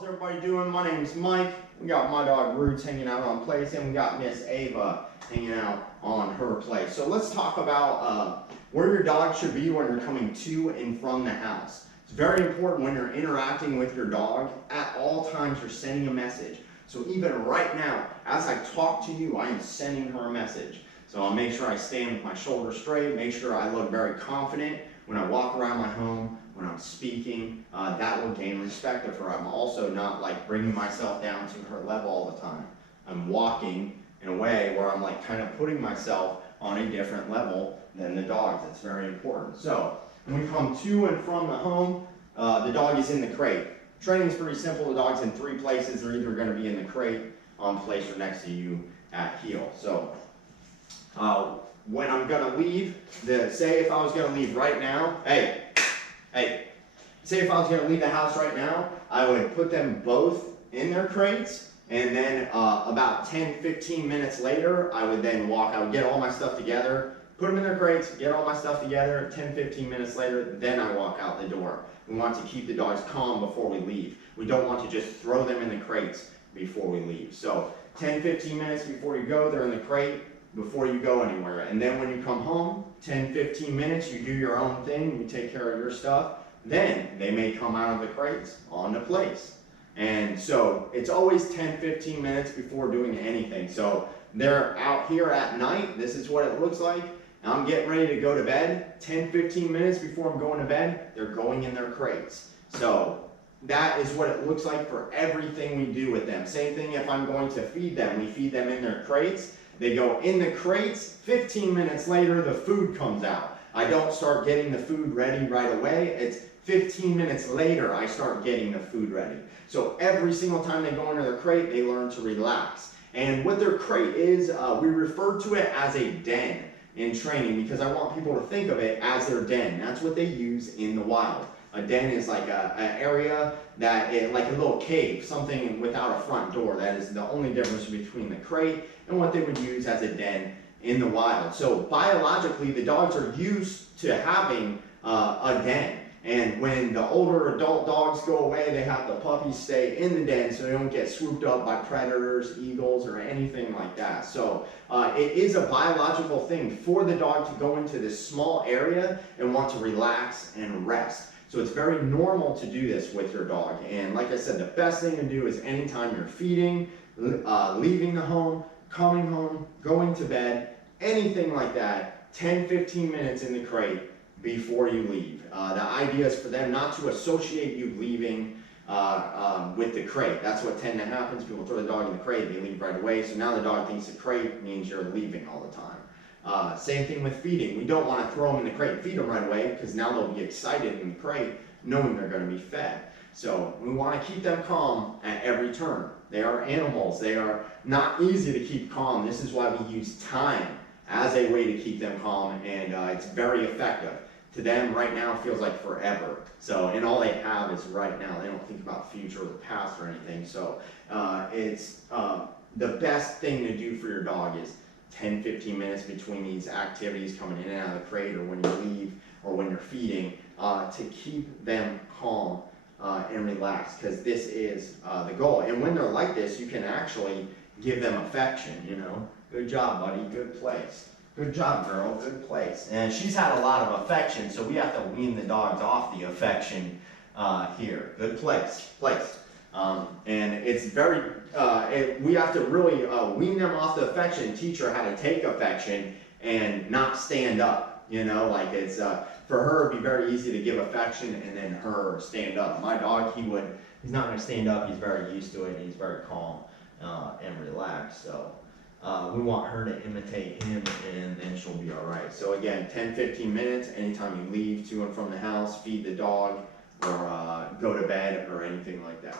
How's everybody doing? My name's Mike. We got my dog Roots hanging out on place, and we got Miss Ava hanging out on her place. So let's talk about where your dog should be when you're coming to and from the house. It's very important when you're interacting with your dog. At all times, you're sending a message. So even right now, as I talk to you, I am sending her a message. So I'll make sure I stand with my shoulders straight, make sure I look very confident when I walk around my home, when I'm speaking. That will gain respect of her. I'm also not like bringing myself down to her level all the time. I'm walking in a way where I'm like kind of putting myself on a different level than the dogs. It's very important. So when we come to and from the home, the dog is in the crate. Training is pretty simple. The dog's in 3 places. They're either going to be in the crate, on place, or next to you at heel. So when I'm going to leave, say if I was going to leave right now, hey, say if I was going to leave the house right now, I would put them both in their crates, and then about 10-15 minutes later, I would then walk. I would get all my stuff together, put them in their crates, get all my stuff together. 10-15 minutes later, then I walk out the door. We want to keep the dogs calm before we leave. We don't want to just throw them in the crates before we leave. So 10-15 minutes before you go, they're in the crate before you go anywhere. And then when you come home, 10-15 minutes, you do your own thing, you take care of your stuff. Then they may come out of the crates on the place. And so it's always 10-15 minutes before doing anything. So they're out here at night. This is what it looks like. I'm getting ready to go to bed. 10-15 minutes before I'm going to bed, they're going in their crates. So that is what it looks like for everything we do with them. Same thing if I'm going to feed them. We feed them in their crates. They go in the crates. 15 minutes later, the food comes out. I don't start getting the food ready right away. It's 15 minutes later, I start getting the food ready. So every single time they go into their crate, they learn to relax. And what their crate is, we refer to it as a den in training because I want people to think of it as their den. That's what they use in the wild. A den is like an area that, like a little cave, something without a front door. That is the only difference between the crate and what they would use as a den in the wild. So biologically, the dogs are used to having a den. And when the older adult dogs go away, they have the puppies stay in the den so they don't get swooped up by predators, eagles, or anything like that. So it is a biological thing for the dog to go into this small area and want to relax and rest. So it's very normal to do this with your dog. And like I said, the best thing to do is anytime you're feeding, leaving the home, coming home, going to bed, anything like that, 10-15 minutes in the crate before you leave. The idea is for them not to associate you leaving with the crate. That's what tends to happen. People throw the dog in the crate, they leave right away. So now the dog thinks the crate means you're leaving all the time. Same thing with feeding. We don't want to throw them in the crate and feed them right away because now they'll be excited in the crate knowing they're going to be fed. So we want to keep them calm at every turn. They are animals. They are not easy to keep calm. This is why we use time as a way to keep them calm, and it's very effective. To them, right now, it feels like forever. So, and all they have is right now. They don't think about the future or the past or anything. So it's the best thing to do for your dog is 10-15 minutes between these activities, coming in and out of the crate or when you leave or when you're feeding, to keep them calm and relaxed, because this is the goal. And when they're like this, you can actually give them affection, you know. Good job, buddy, good place. Good job, girl, good place. And she's had a lot of affection, so we have to wean the dogs off the affection here. Good place. And it's very, we have to really wean them off the affection, teach her how to take affection and not stand up. You know, like it's, for her, it'd be very easy to give affection and then her stand up. My dog, he's not going to stand up. He's very used to it. He's very calm and relaxed. So we want her to imitate him, and then she'll be all right. So again, 10-15 minutes anytime you leave to and from the house, feed the dog, or go to bed or anything like that.